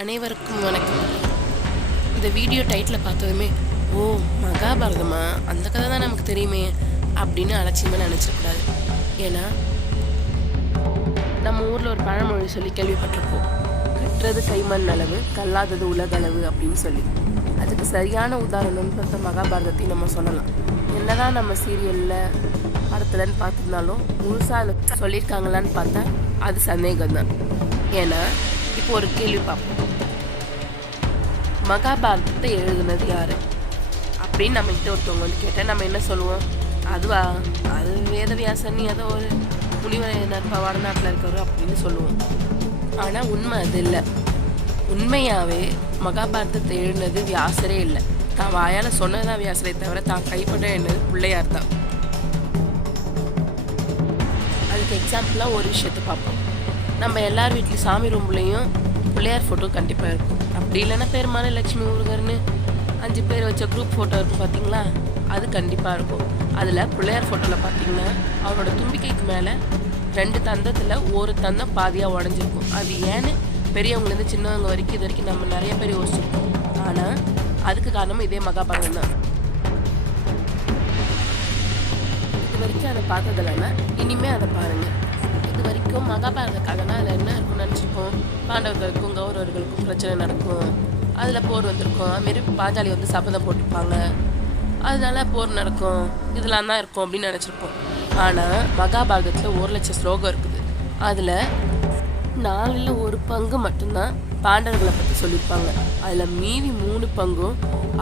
அனைவருக்கும் வணக்கம். இந்த வீடியோ டைட்டில் பார்த்ததுமே ஓ மகாபாரதமா, அந்த கதை தான் நமக்கு தெரியுமே அப்படின்னு அலட்சியமாக நினச்சிடக்கூடாது. ஏன்னா நம்ம ஊரில் ஒரு பழமொழி சொல்லி கேள்விப்பட்டிருப்போம், கட்டுறது கைமண் அளவு கல்லாதது உலகளவு அப்படின்னு சொல்லி. அதுக்கு சரியான உதாரணம்னு பார்த்தா மகாபாரதத்தையும் நம்ம சொல்லலாம். என்னதான் நம்ம சீரியலில் படத்துலன்னு பார்த்துருந்தாலும் முழுசாக சொல்லியிருக்காங்களான்னு பார்த்தா அது சந்தேகம்தான். ஏன்னா இப்போ ஒரு கேள்வி பார்ப்போம், மகாபாரதத்தை எழுதுனது யாரு அப்படின்னு நம்ம கிட்ட ஒருத்தவங்க வந்து கேட்டால் நம்ம என்ன சொல்லுவோம்? அது வேதவியாசன், ஏதோ ஒரு முனிவர் வடநாட்டில் இருக்கிறவர் அப்படின்னு சொல்லுவோம். ஆனால் உண்மை அது இல்லை. உண்மையாகவே மகாபாரதத்தை எழுதினது வியாசரே இல்லை. தான் வாயால் சொன்னதான் வியாசரை தவிர தான் கைப்பட என்னது பிள்ளையார் தான். அதுக்கு எக்ஸாம்பிளாக ஒரு விஷயத்தை பார்ப்போம். நம்ம எல்லார் வீட்லேயும் சாமி ரூம்லேயும் பிள்ளையார் ஃபோட்டோ கண்டிப்பாக இருக்கும். அப்படி இல்லைன்னா பெருமான லட்சுமி முருகர்னு 5 பேர் வச்ச குரூப் ஃபோட்டோ இருக்கும் பார்த்தீங்களா, அது கண்டிப்பாக இருக்கும். அதில் பிள்ளையார் ஃபோட்டோவில் பார்த்தீங்கன்னா அவரோட தும்பிக்கைக்கு மேலே 2 தந்தத்தில் ஒரு தந்தம் பாதியாக உடஞ்சிருக்கும். அது ஏன்னு பெரியவங்கலேருந்து சின்னவங்க வரைக்கும் இது வரைக்கும் நம்ம நிறைய பேர் யோசிச்சிருக்கோம். ஆனால் அதுக்கு காரணம் இதே மகாபாரதம் தான். இது வரைக்கும் அதை பார்த்ததில்லைன்னா இனிமேல் அதை பாருங்கள். இது வரைக்கும் மகாபாரத கதைனா அதில் என்ன இருக்கும்னு நினச்சிருக்கோம், பாண்டவர்களுக்கும் கௌரவர்களுக்கும் பிரச்சனை நடக்கும், அதில் போர் வந்திருக்கும், அதுமாரி பாஞ்சாலி வந்து சபதம் போட்டிருப்பாங்க, அதனால போர் நடக்கும், இதெல்லாம் தான் இருக்கும் அப்படின்னு நினச்சிருப்போம். ஆனால் மகாபாரதத்தில் 1,00,000 ஸ்லோகம் இருக்குது. அதில் 4ல் 1 பங்கு மட்டும்தான் பாண்டவர்களை பற்றி சொல்லியிருப்பாங்க. அதில் மீதி 3 பங்கும்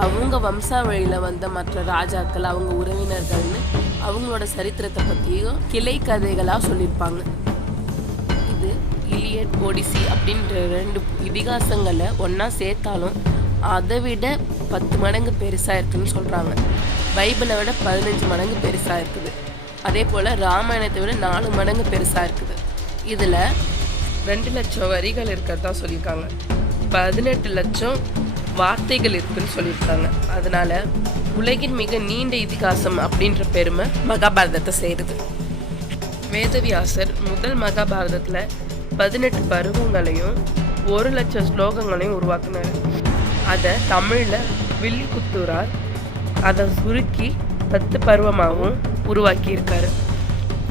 அவங்க வம்சாவழியில் வந்த மற்ற ராஜாக்கள், அவங்க உறவினர்கள்னு அவங்களோட சரித்திரத்தை பற்றியும் கிளை கதைகளாக சொல்லியிருப்பாங்க. இது இலியட், ஒடிசி அப்படின்ற 2 இதிகாசங்களை ஒன்றா சேர்த்தாலும் அதை விட 10 மடங்கு பெருசாக இருக்குதுன்னு சொல்கிறாங்க. பைபிளை விட 15 மடங்கு பெருசாக இருக்குது. அதே போல் ராமாயணத்தை விட 4 மடங்கு பெருசாக இருக்குது. இதில் 2 லட்சம் வரிகள் இருக்கிறதா சொல்லியிருக்காங்க, 18 லட்சம் வார்த்தைகள் இருக்குன்னு சொல்லியிருக்காங்க. அதனால உலகின் மிக நீண்ட இதிகாசம் அப்படின்ற பெருமை மகாபாரதத்தை சேருது. வேதவியாசர் முதல் மகாபாரதத்தில் 18 பருவங்களையும் 1,00,000 ஸ்லோகங்களையும் உருவாக்குனார். அதை தமிழில் வில்லிபுத்தூரார் அதை சுருக்கி 10 பருவமாகவும் உருவாக்கியிருக்காரு.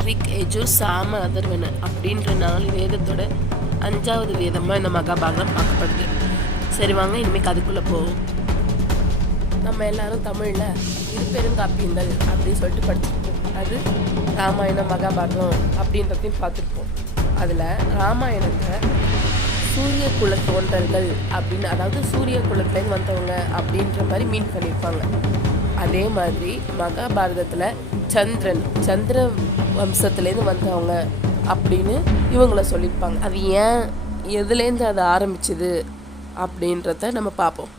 ரிக், யஜுர், சாம, அதர்வன அப்படின்ற 4 வேதத்தோட 5வது வேதமாக இந்த மகாபாரதம் பார்க்கப்படுது. சரி வாங்க இனிமேல் கதைக்குள்ளே போவோம். நம்ம எல்லாரும் தமிழில் இருபெருங்காப்பியங்கள் அப்படின்னு சொல்லிட்டு படிச்சிருப்போம். அது ராமாயணம், மகாபாரதம் அப்படின்றதையும் பார்த்துருப்போம். அதில் ராமாயணத்தை சூரிய குல தோன்றல்கள் அப்படின்னு, அதாவது சூரிய குலத்துலேருந்து வந்தவங்க அப்படின்ற மாதிரி மீன் பண்ணியிருப்பாங்க. அதே மாதிரி மகாபாரதத்தில் சந்திர வம்சத்துலேருந்து வந்தவங்க அப்படின்னு இவங்கள சொல்லியிருப்பாங்க. அது ஏன், எதுலேருந்து அது ஆரம்பிச்சுது அப்படின்றத நம்ம பார்ப்போம்.